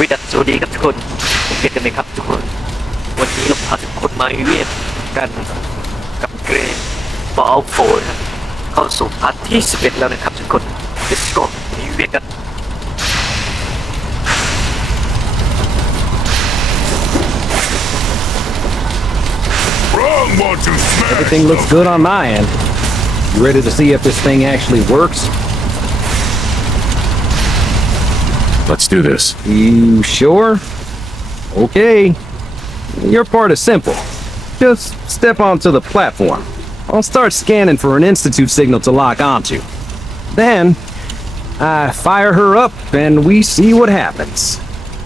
วิดัสสวัสดีครับทุกคนเกันไหมครับทุกคนวันนี้เราพาทุกคนมาเวียนกันกับเกมบอลโฟร์ครับเข้าสู่พาร์ทที่11แล้วนะครับทุกคน Let's go มีเวียนกันEverything looks good on my end. You ready to see if this thing actually works? Let's do this. You sure? Okay. Your part is simple. Just step onto the platform. I'll start scanning for an Institute signal to lock onto. Then, I fire her up and we see what happens.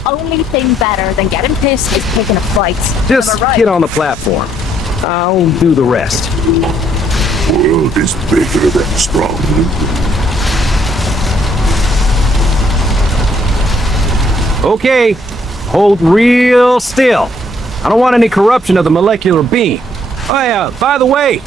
Only thing better than getting pissed is picking a fight. Just get on the platform. I'll do the rest. World is bigger than strong. Okay, hold real still. I don't want any corruption of the molecular beam. Oh yeah, by the way,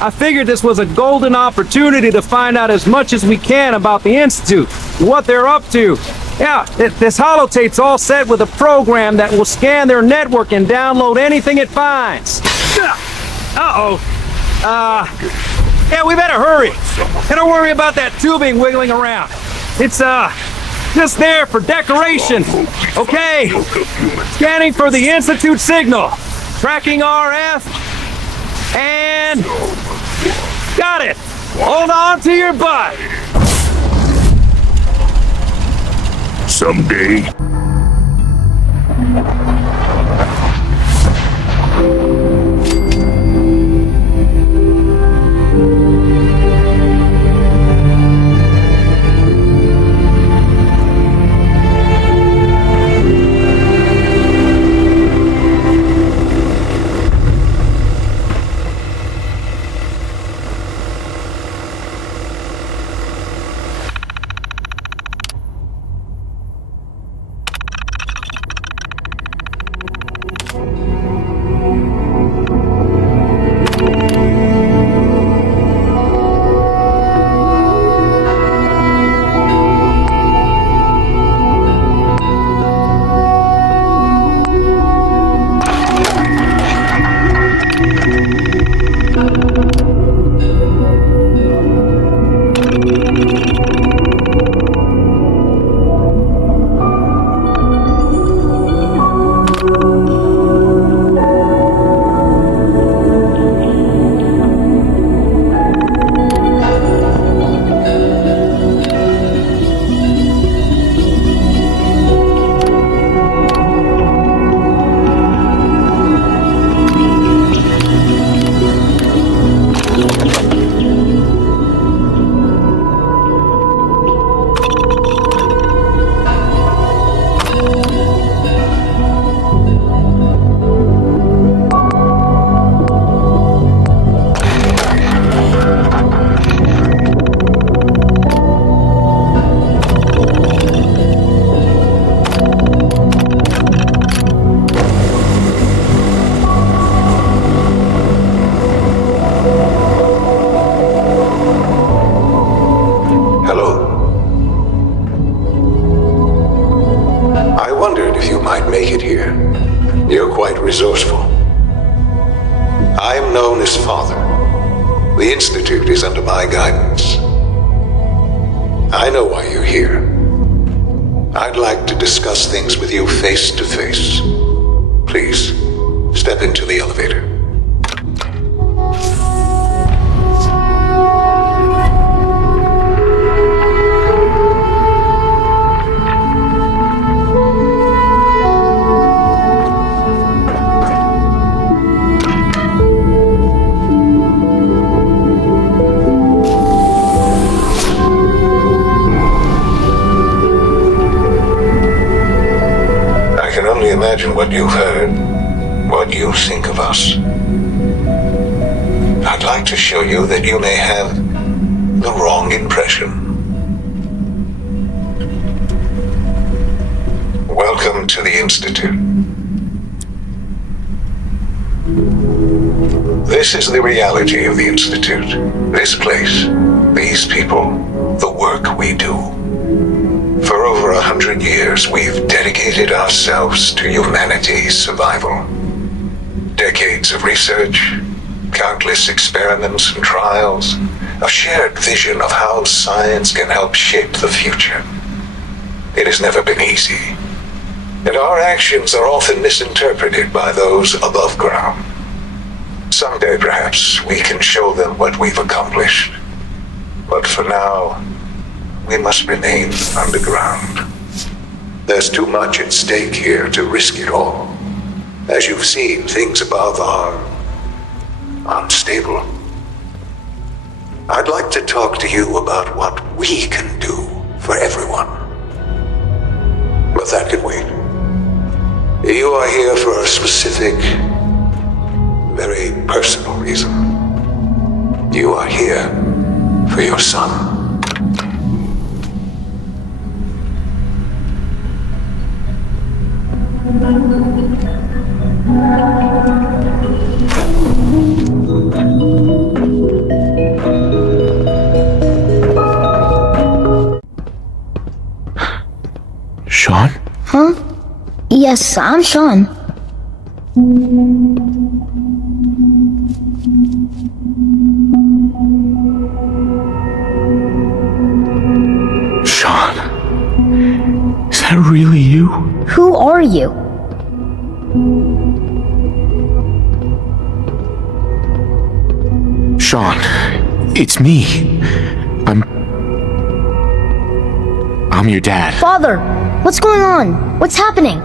I figured this was a golden opportunity to find out as much as we can about the Institute, what they're up to. Yeah, this holotape's all set with a program that will scan their network and download anything it finds. Uh-oh. Yeah, we better hurry. And don't worry about that tubing wiggling around. It's, just there for decoration. Okay. Scanning for the Institute signal. Tracking RF. And... got it. Hold on to your butt. Someday. Resourceful. I am known as Father. The Institute is under my guidance. I know why you're here. I'd like to discuss things with you face to face. Please, step into the elevator. Imagine what you've heard, what you think of us. I'd like to show you that you may have the wrong impression. Welcome to the Institute. This is the reality of the Institute. This place, these people, the work we do. For over 100 years, we've dedicated ourselves to humanity's survival. Decades of research, countless experiments and trials, a shared vision of how science can help shape the future. It has never been easy, and our actions are often misinterpreted by those above ground. Someday, perhaps, we can show them what we've accomplished. But for now, we must remain underground. There's too much at stake here to risk it all. As you've seen, things above are unstable. I'd like to talk to you about what we can do for everyone. But that can wait. You are here for a specific, very personal reason. You are here for your son. Sean? Huh? Yes, I'm Sean. Sean? Is that really you? Who are you? Sean, it's me. I'm your dad. Father, what's going on? What's happening?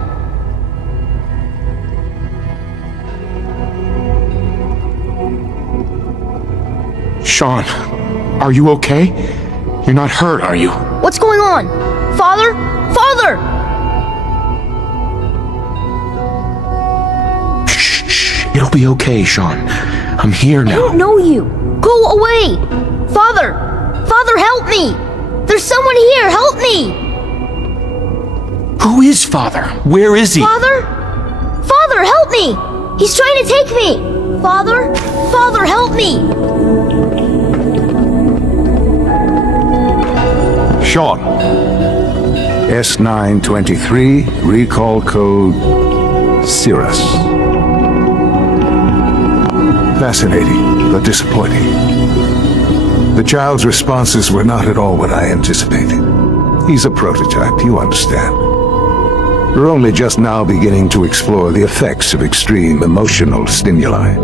Sean, are you okay? You're not hurt, are you? What's going on? Father? Father! Shh. It'll be okay, Sean. I'm here I now. don't know you. Go away! Father! Father, help me! There's someone here! Help me! Who is Father? Where is he? Father? Father, help me! He's trying to take me! Father? Father, help me! Sean. S923, recall code Cirrus. Fascinating, but disappointing. The child's responses were not at all what I anticipated. He's a prototype, you understand. We're only just now beginning to explore the effects of extreme emotional stimuli.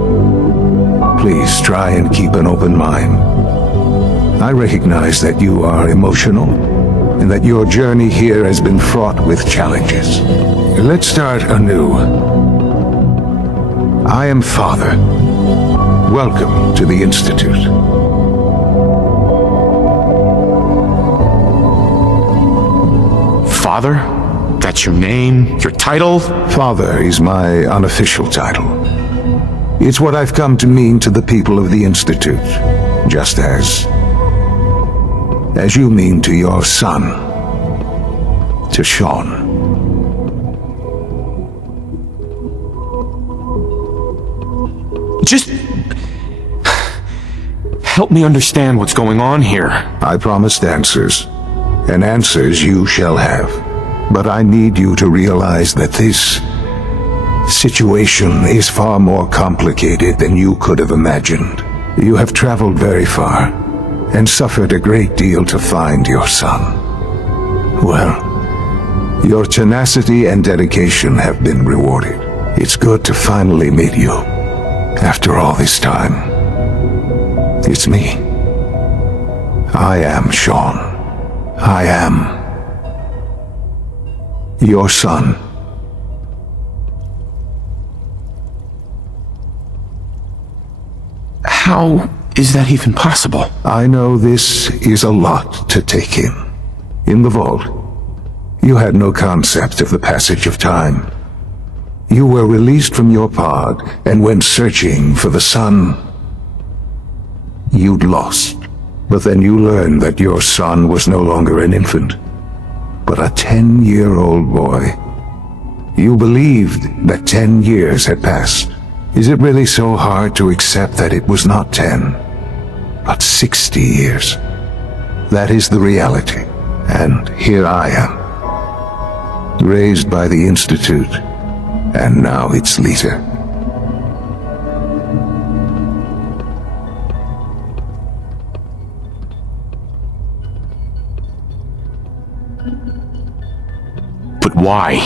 Please try and keep an open mind. I recognize that you are emotional and that your journey here has been fraught with challenges. Let's start anew. I am Father. Welcome to the Institute. Father? That's your name? Your title? Father is my unofficial title. It's what I've come to mean to the people of the Institute, just as you mean to your son, to Sean. Just help me understand what's going on here. I promised answers, and answers you shall have. But I need you to realize that this situation is far more complicated than you could have imagined. You have traveled very far and suffered a great deal to find your son. Well, your tenacity and dedication have been rewarded. It's good to finally meet you. After all this time, it's me. I am Sean. I am your son. How is that even possible? I know this is a lot to take in. In the vault, you had no concept of the passage of time. You were released from your pod and went searching for the sun you'd lost. But then you learned that your son was no longer an infant, but a 10-year-old boy. You believed that 10 years had passed. Is it really so hard to accept that it was not 10, but 60 years? That is the reality. And here I am, raised by the Institute, and now its leader. But why?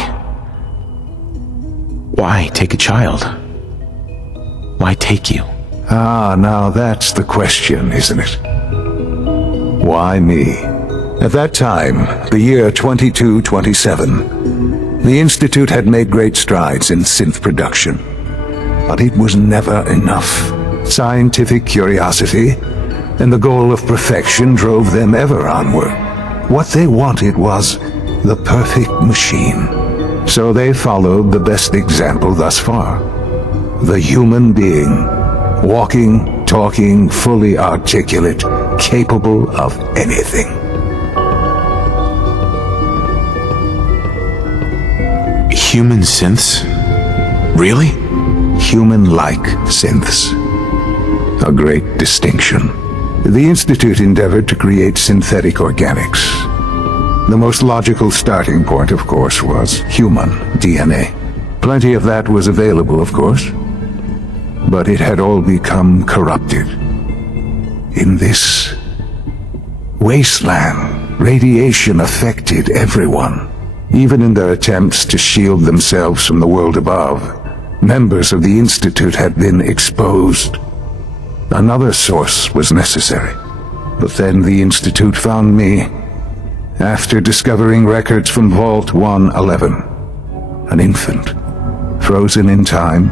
Why take a child? Why take you? Ah, now that's the question, isn't it? Why me? At that time, the year 2227, the Institute had made great strides in synth production. But it was never enough. Scientific curiosity and the goal of perfection drove them ever onward. What they wanted was the perfect machine. So they followed the best example thus far. The human being. Walking, talking, fully articulate, capable of anything. Human synths? Really? Human-like synths. A great distinction. The Institute endeavored to create synthetic organics. The most logical starting point, of course, was human DNA. Plenty of that was available, of course. But it had all become corrupted. In this wasteland, radiation affected everyone. Even in their attempts to shield themselves from the world above, members of the Institute had been exposed. Another source was necessary. But then the Institute found me, after discovering records from Vault 111. An infant, frozen in time,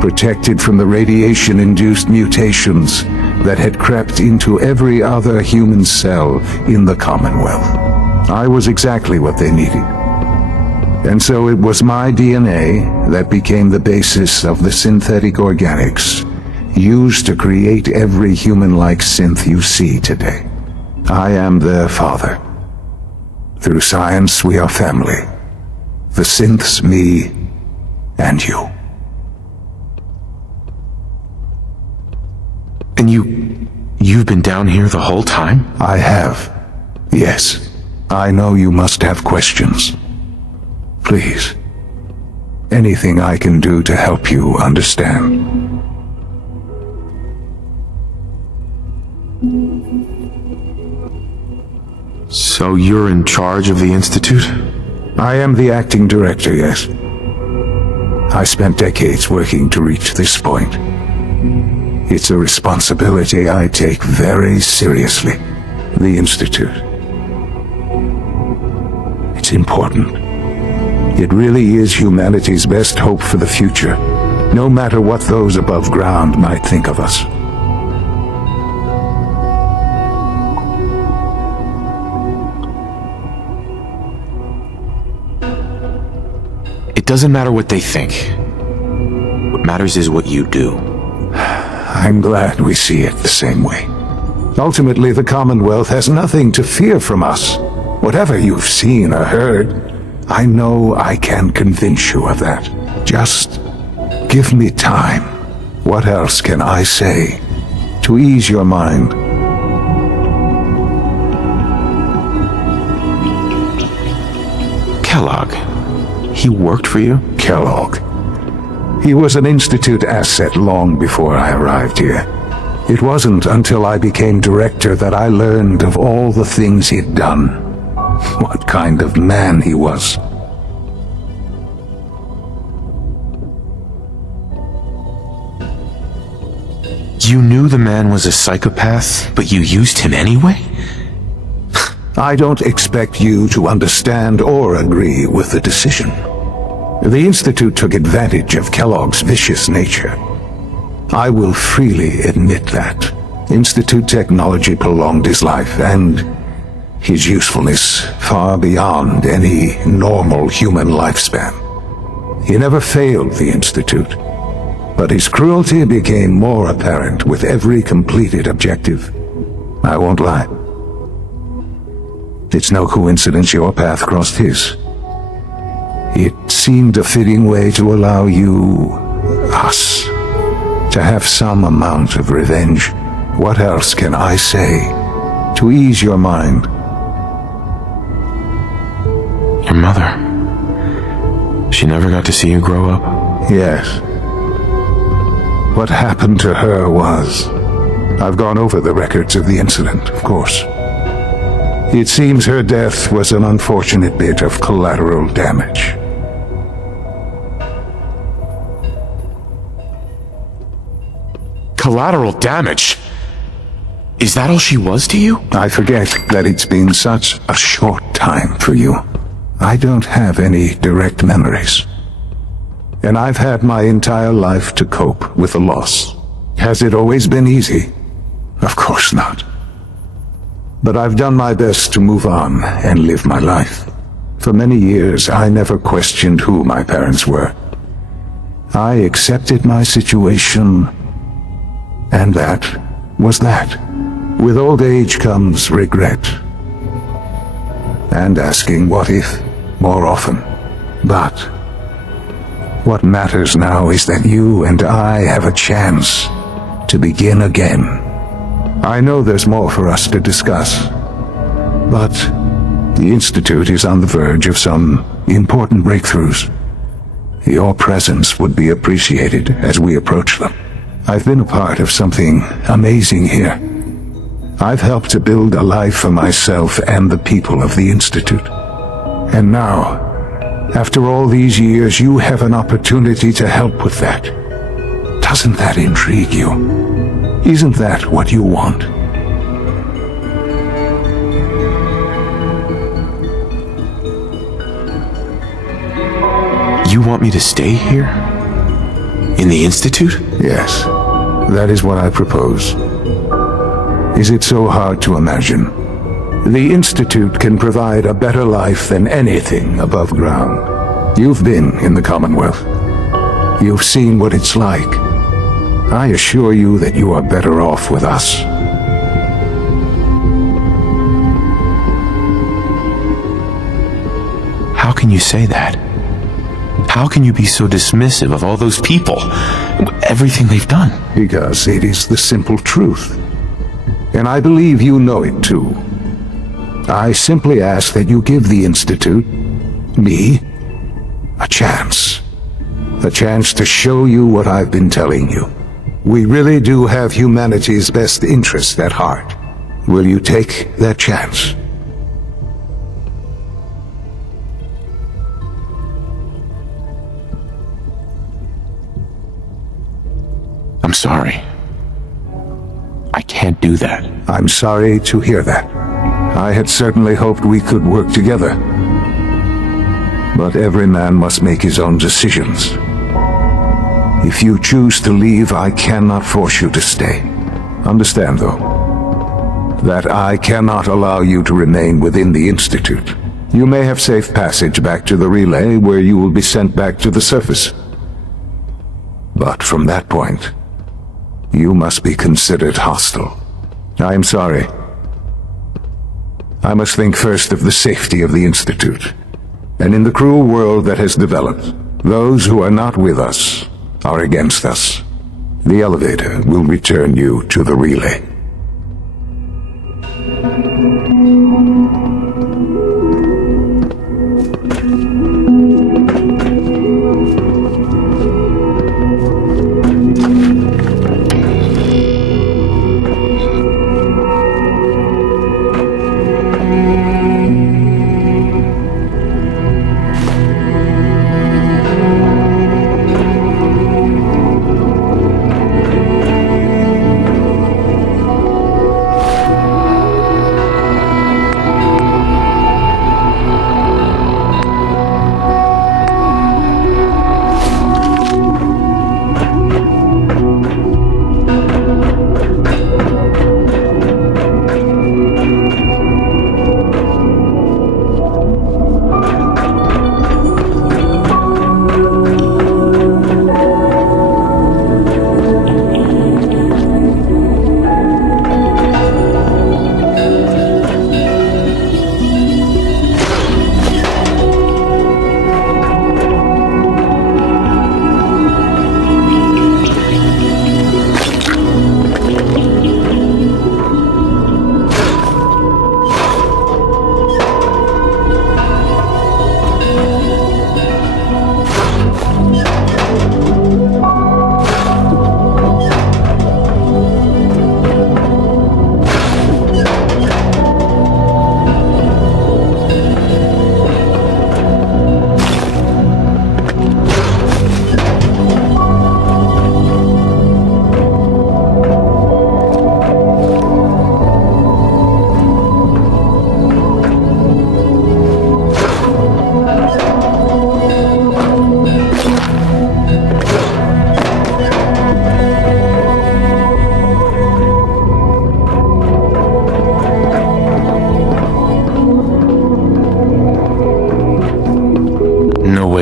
protected from the radiation-induced mutations that had crept into every other human cell in the Commonwealth. I was exactly what they needed. And so it was my DNA that became the basis of the synthetic organics used to create every human-like synth you see today. I am their father. Through science, we are family. The synths, me, and you. And you've been down here the whole time? I have. Yes. I know you must have questions. Please. Anything I can do to help you understand. So you're in charge of the Institute? I am the acting director, yes. I spent decades working to reach this point. It's a responsibility I take very seriously. The Institute. It's important. It really is humanity's best hope for the future, no matter what those above ground might think of us. It doesn't matter what they think. What matters is what you do. I'm glad we see it the same way. Ultimately, the Commonwealth has nothing to fear from us. Whatever you've seen or heard, I know I can convince you of that. Just give me time. What else can I say to ease your mind? Kellogg. He worked for you? Kellogg. He was an Institute asset long before I arrived here. It wasn't until I became director that I learned of all the things he'd done. What kind of man he was. You knew the man was a psychopath, but you used him anyway? I don't expect you to understand or agree with the decision. The Institute took advantage of Kellogg's vicious nature. I will freely admit that. Institute technology prolonged his life and his usefulness far beyond any normal human lifespan. He never failed the Institute, but his cruelty became more apparent with every completed objective. I won't lie. It's no coincidence your path crossed his. It seemed a fitting way to allow you, us, to have some amount of revenge. What else can I say to ease your mind? Your mother. She never got to see you grow up? Yes. What happened to her was... I've gone over the records of the incident, of course. It seems her death was an unfortunate bit of collateral damage. Collateral damage? Is that all she was to you? I forget that it's been such a short time for you. I don't have any direct memories. And I've had my entire life to cope with the loss. Has it always been easy? Of course not. But I've done my best to move on and live my life. For many years, I never questioned who my parents were. I accepted my situation, and that was that. With old age comes regret. And asking what if more often. But what matters now is that you and I have a chance to begin again. I know there's more for us to discuss, but the Institute is on the verge of some important breakthroughs. Your presence would be appreciated as we approach them. I've been a part of something amazing here. I've helped to build a life for myself and the people of the Institute. And now, after all these years, you have an opportunity to help with that. Doesn't that intrigue you? Isn't that what you want? You want me to stay here? In the Institute? Yes, that is what I propose. Is it so hard to imagine? The Institute can provide a better life than anything above ground. You've been in the Commonwealth. You've seen what it's like. I assure you that you are better off with us. How can you say that? How can you be so dismissive of all those people? Everything they've done? Because it is the simple truth. And I believe you know it too. I simply ask that you give the Institute, me, a chance. A chance to show you what I've been telling you. We really do have humanity's best interest at heart. Will you take that chance? I'm sorry. I can't do that. I'm sorry to hear that. I had certainly hoped we could work together. But every man must make his own decisions. If you choose to leave, I cannot force you to stay. Understand, though, that I cannot allow you to remain within the Institute. You may have safe passage back to the relay, where you will be sent back to the surface. But from that point, you must be considered hostile. I am sorry. I must think first of the safety of the Institute. And in the cruel world that has developed, those who are not with us are against us. The elevator will return you to the relay.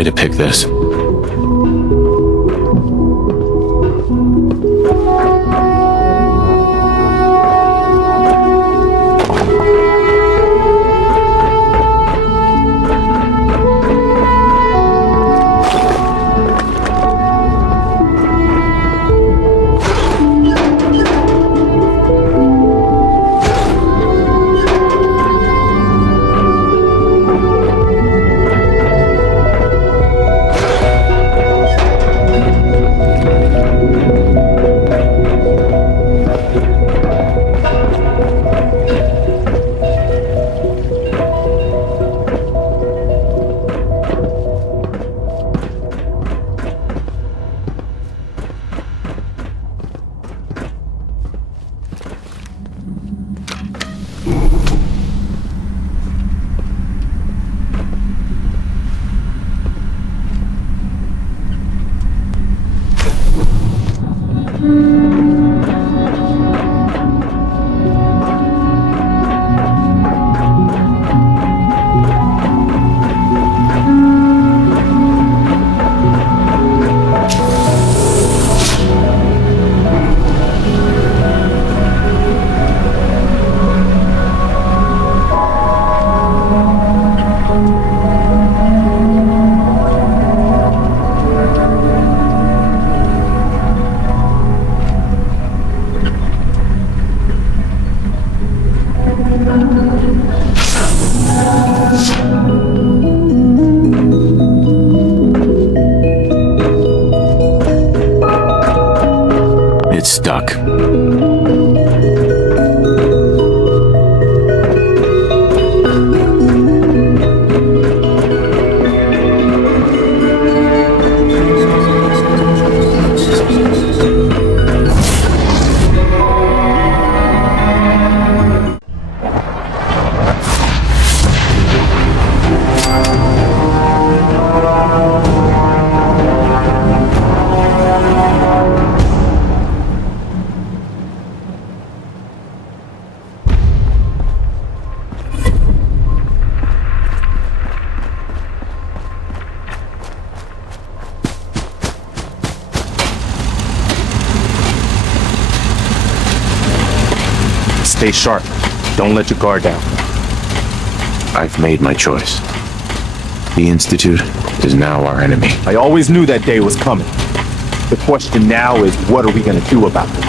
way to pick this. It's stuck. Stay sharp. Don't let your guard down. I've made my choice. The Institute is now our enemy. I always knew that day was coming. The question now is, what are we gonna do about it?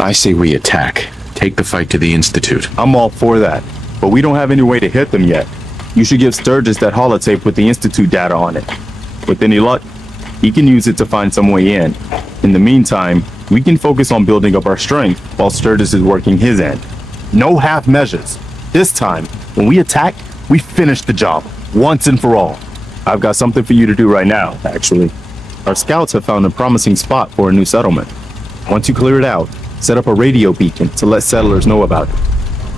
I say we attack. Take the fight to the Institute. I'm all for that, but we don't have any way to hit them yet. You should give Sturgis that holotape with the Institute data on it. With any luck, he can use it to find some way in. In the meantime, we can focus on building up our strength while Sturgis is working his end. No half measures. This time, when we attack, we finish the job, once and for all. I've got something for you to do right now, actually. Our scouts have found a promising spot for a new settlement. Once you clear it out, set up a radio beacon to let settlers know about it.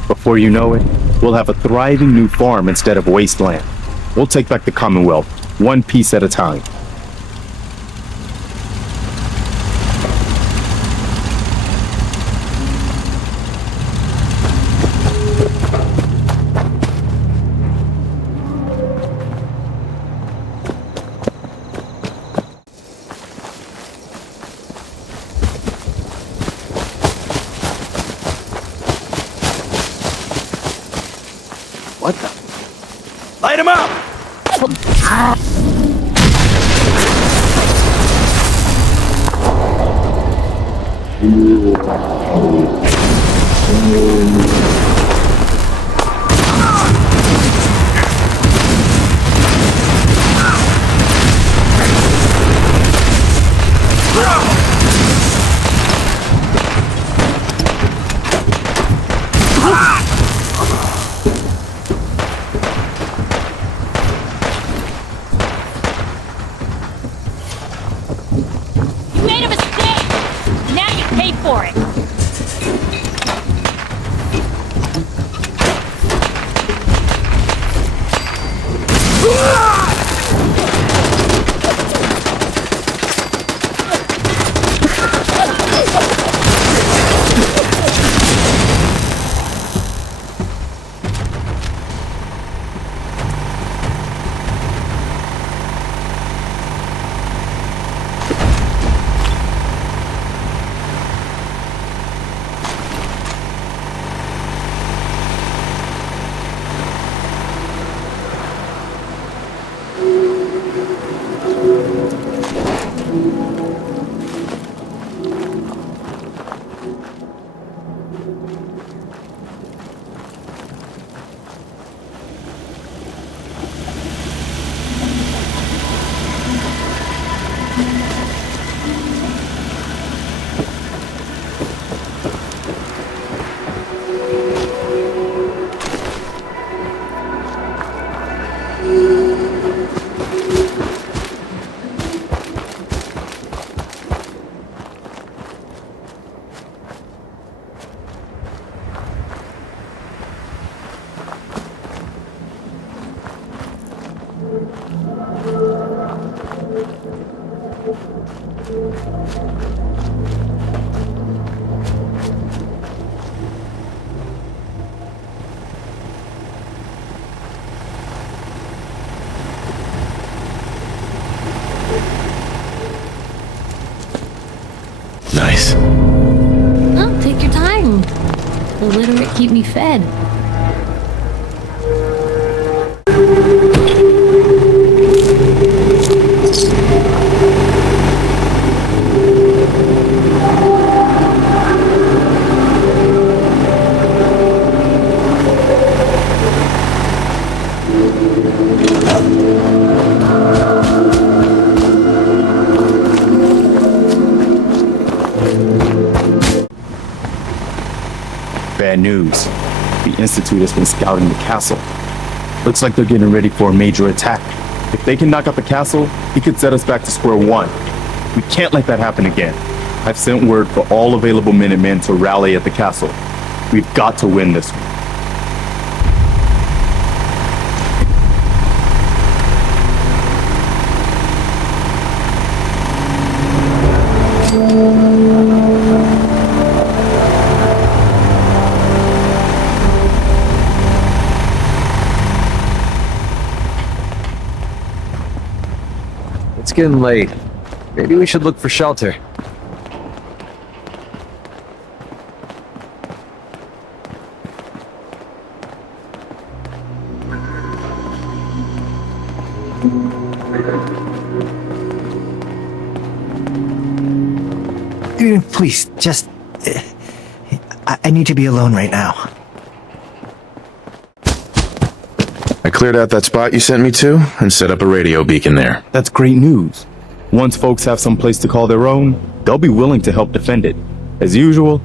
Before you know it, we'll have a thriving new farm instead of wasteland. We'll take back the Commonwealth, one piece at a time. What the? Light him up! You made a mistake! Now you pay for it! Thanks. Oh, take your time. The literate keep me fed. Bad news. The Institute has been scouting the castle. Looks like they're getting ready for a major attack. If they can knock out the castle, it could set us back to square one. We can't let that happen again. I've sent word for all available Minutemen to rally at the castle. We've got to win this one. It's getting late. Maybe we should look for shelter. Please, just... I need to be alone right now. I cleared out that spot you sent me to and set up a radio beacon there. That's great news. Once folks have some place to call their own, they'll be willing to help defend it. As usual,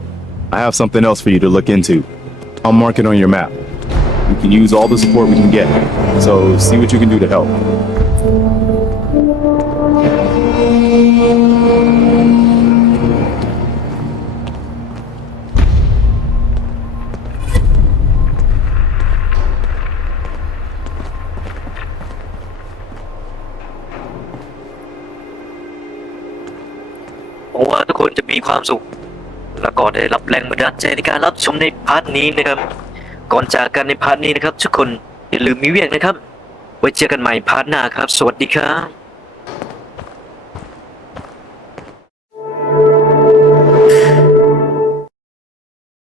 I have something else for you to look into. I'll mark it on your map. We can use all the support we can get, so see what you can do to help. หวังว่าทุกคนจะมีความสุข แล้วก็ได้รับแรงบันดาลใจในการรับชมในพาร์ทนี้นะครับ ก่อนจากกันในพาร์ทนี้นะครับทุกคนอย่าลืมมีเวียกนะครับ ไว้เจอกันใหม่พาร์ทหน้าครับ สวัสดีครับ